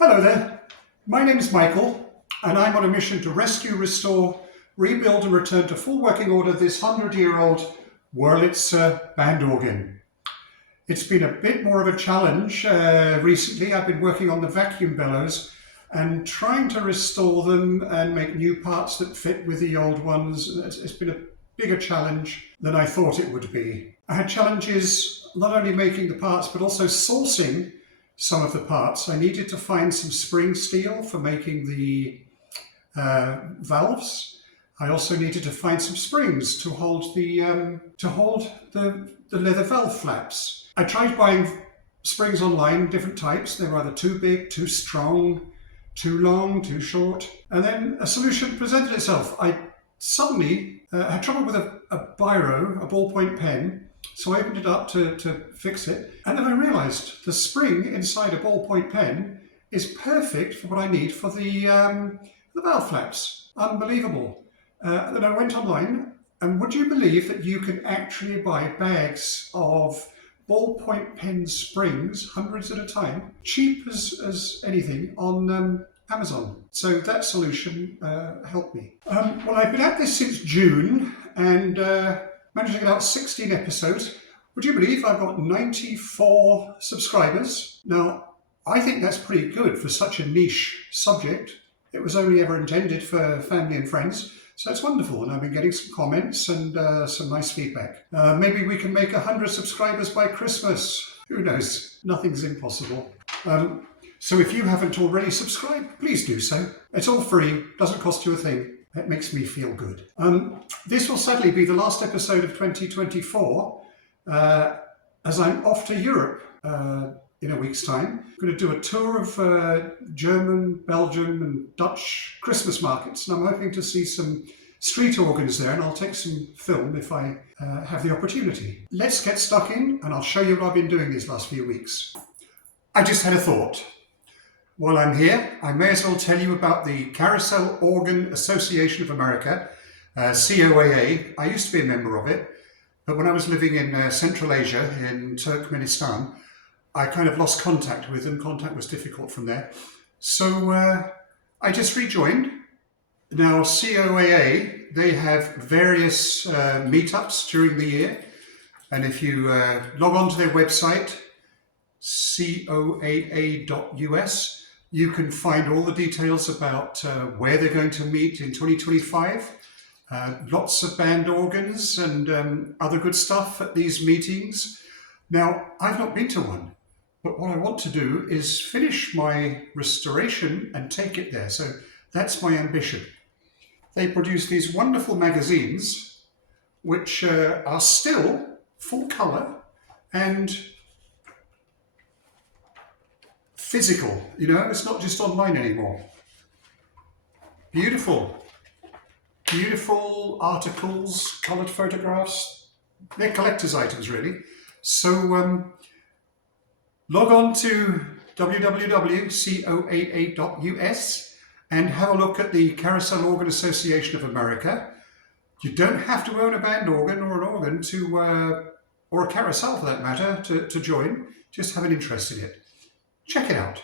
Hello there, my name is Michael and I'm on a mission to rescue, restore, rebuild and return to full working order this 100-year-old Wurlitzer band organ. It's been a bit more of a challenge recently. I've been working on the vacuum bellows and trying to restore them and make new parts that fit with the old ones. It's been a bigger challenge than I thought it would be. I had challenges not only making the parts but also sourcing some of the parts. I needed to find some spring steel for making the valves. I also needed to find some springs to hold the leather valve flaps. I tried buying springs online, different types. They were either too big, too strong, too long, too short. And then a solution presented itself. I suddenly had trouble with a biro, a ballpoint pen. So I opened it up to fix it, and then I realized the spring inside a ballpoint pen is perfect for what I need for the valve flaps. Unbelievable. Then I went online, and would you believe that you can actually buy bags of ballpoint pen springs, hundreds at a time, cheap as anything, on Amazon. So that solution helped me. Well, I've been at this since June, and managed to get out 16 episodes. Would you believe I've got 94 subscribers? Now, I think that's pretty good for such a niche subject. It was only ever intended for family and friends, so it's wonderful. And I've been getting some comments and some nice feedback. Maybe we can make 100 subscribers by Christmas. Who knows? Nothing's impossible. So if you haven't already subscribed, please do so. It's all free, doesn't cost you a thing. It makes me feel good. This will sadly be the last episode of 2024 as I'm off to Europe in a week's time. I'm going to do a tour of German, Belgian and Dutch Christmas markets, and I'm hoping to see some street organs there, and I'll take some film if I have the opportunity. Let's get stuck in and I'll show you what I've been doing these last few weeks. I just had a thought. While I'm here, I may as well tell you about the Carousel Organ Association of America, COAA. I used to be a member of it, but when I was living in Central Asia, in Turkmenistan, I kind of lost contact with them. Contact was difficult from there. So I just rejoined. Now COAA, they have various meetups during the year. And if you log on to their website, coaa.us, you can find all the details about where they're going to meet in 2025. Lots of band organs and other good stuff at these meetings. Now, I've not been to one, but what I want to do is finish my restoration and take it there. So that's my ambition. They produce these wonderful magazines, which are still full color and physical, you know, it's not just online anymore. Beautiful, beautiful articles, colored photographs. They're collector's items, really. So log on to www.coaa.us and have a look at the Carousel Organ Association of America. You don't have to own a band organ or an organ to, or a carousel for that matter, to join. Just have an interest in it. Check it out.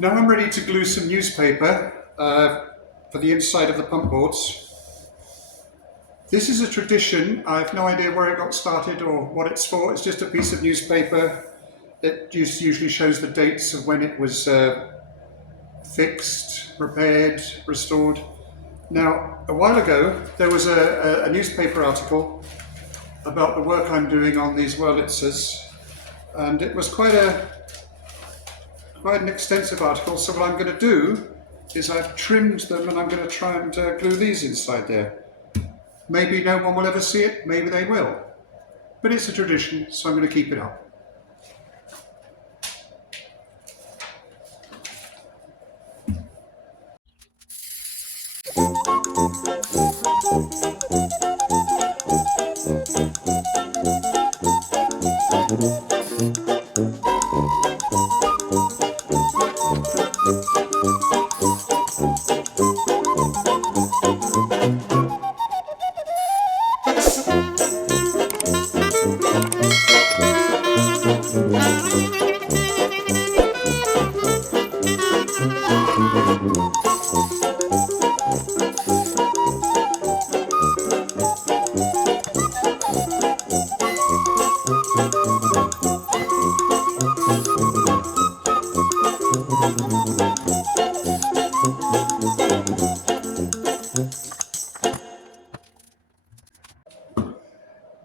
Now I'm ready to glue some newspaper for the inside of the pump boards. This is a tradition. I have no idea where it got started or what it's for. It's just a piece of newspaper. It just usually shows the dates of when it was fixed, repaired, restored. Now, a while ago, there was a newspaper article about the work I'm doing on these Wurlitzers, and it was quite an extensive article. So what I'm going to do is I've trimmed them, and I'm going to try and glue these inside there. Maybe no one will ever see it, maybe they will. But it's a tradition, so I'm going to keep it up.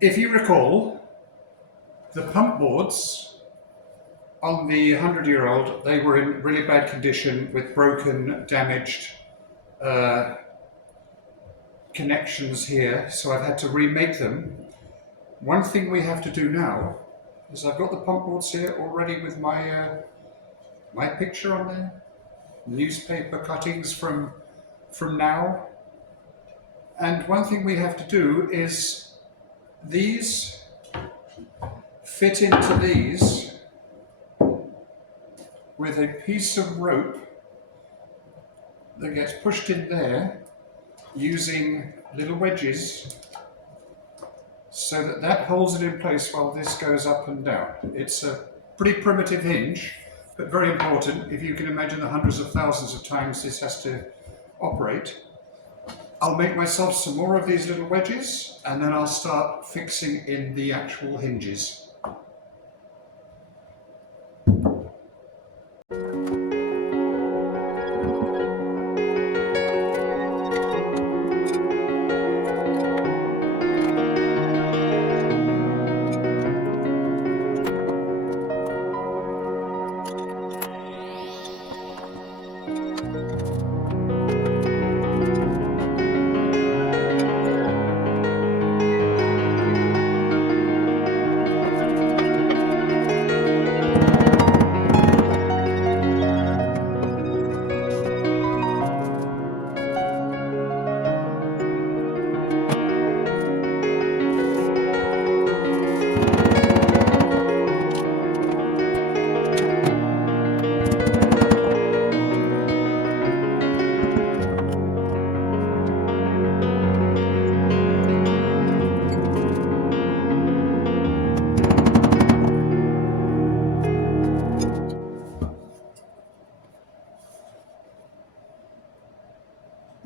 If you recall, the pump boards on the 100-year-old, they were in really bad condition with broken, damaged connections here, so I've had to remake them. One thing we have to do now is I've got the pump boards here already with my my picture on there, newspaper cuttings from now. And one thing we have to do is these fit into these with a piece of rope that gets pushed in there using little wedges so that holds it in place while this goes up and down. It's a pretty primitive hinge, but very important. If you can imagine the hundreds of thousands of times this has to operate. I'll make myself some more of these little wedges, and then I'll start fixing in the actual hinges.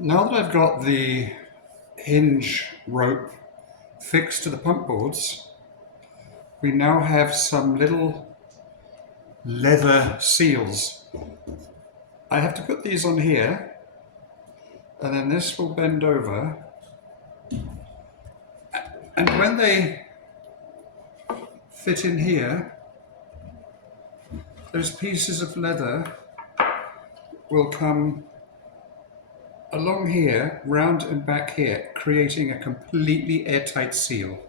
Now that I've got the hinge rope fixed to the pump boards, we now have some little leather seals. I have to put these on here, and then this will bend over, and when they fit in here, those pieces of leather will come along here, round and back here, creating a completely airtight seal.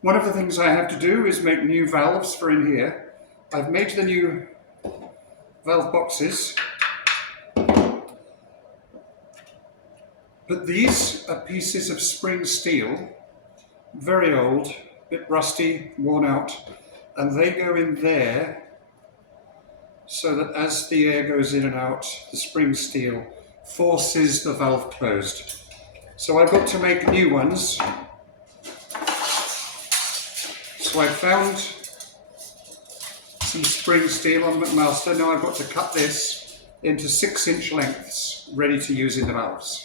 One of the things I have to do is make new valves for in here. I've made the new valve boxes, but these are pieces of spring steel, very old, a bit rusty, worn out, and they go in there so that as the air goes in and out, the spring steel forces the valve closed. So I've got to make new ones. So I found some spring steel on McMaster. Now I've got to cut this into 6-inch lengths, ready to use in the valves.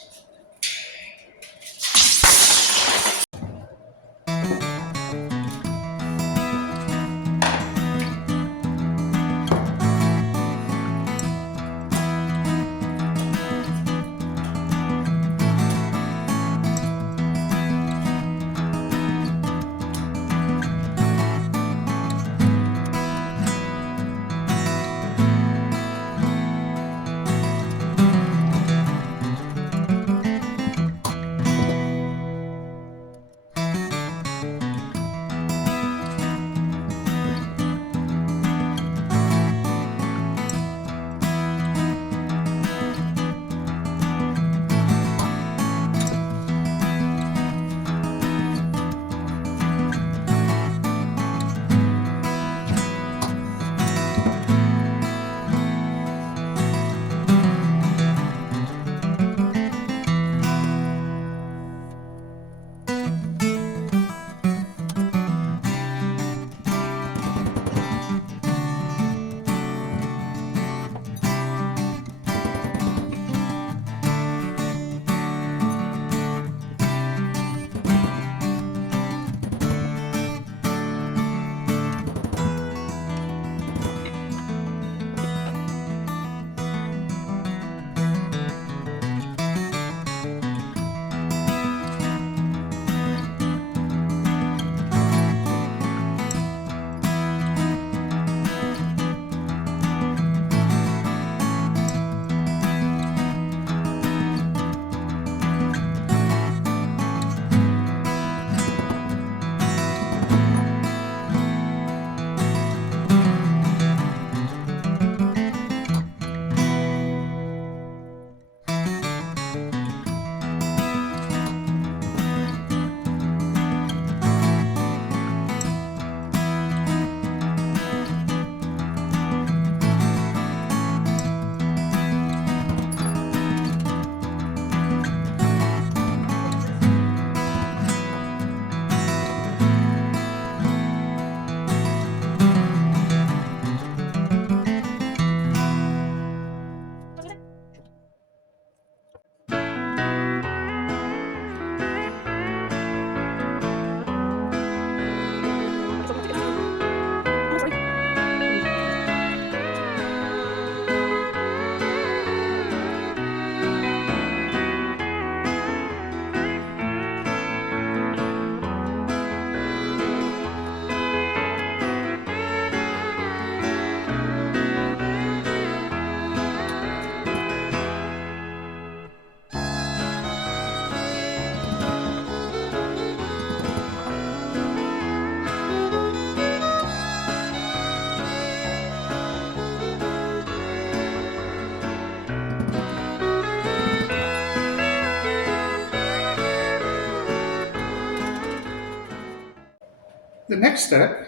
The next step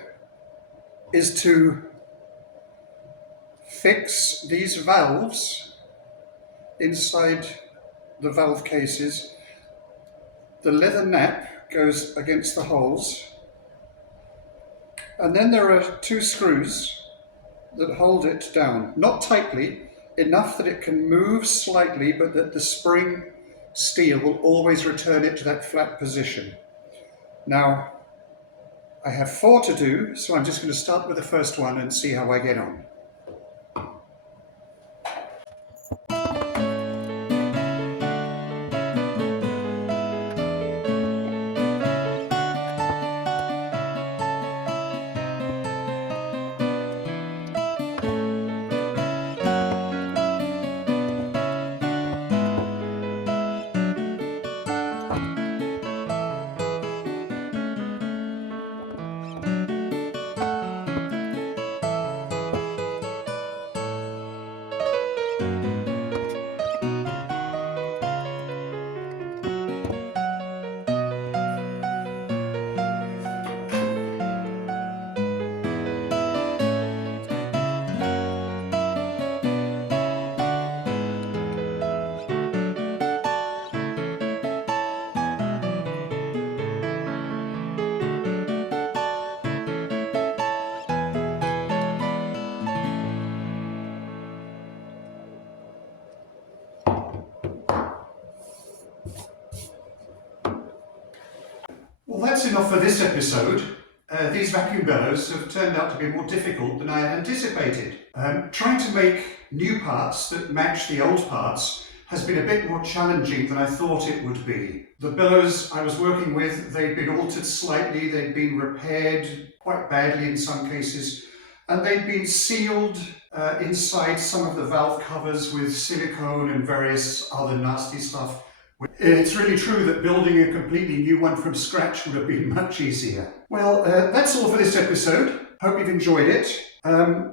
is to fix these valves inside the valve cases. The leather nap goes against the holes, and then there are 2 screws that hold it down, not tightly, enough that it can move slightly, but that the spring steel will always return it to that flat position. Now, I have 4 to do, so I'm just going to start with the first one and see how I get on. Well, that's enough for this episode. These vacuum bellows have turned out to be more difficult than I had anticipated. Trying to make new parts that match the old parts has been a bit more challenging than I thought it would be. The bellows I was working with, they'd been altered slightly, they'd been repaired quite badly in some cases, and they'd been sealed inside some of the valve covers with silicone and various other nasty stuff. It's really true that building a completely new one from scratch would have been much easier. Well, that's all for this episode. Hope you've enjoyed it.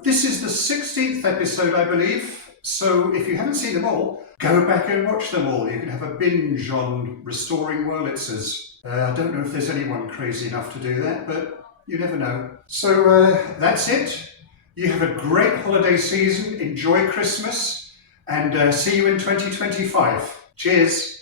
This is the 16th episode, I believe, so if you haven't seen them all, go back and watch them all. You can have a binge on restoring Wurlitzers. I don't know if there's anyone crazy enough to do that, but you never know. So that's it. You have a great holiday season, enjoy Christmas, and see you in 2025. Cheers!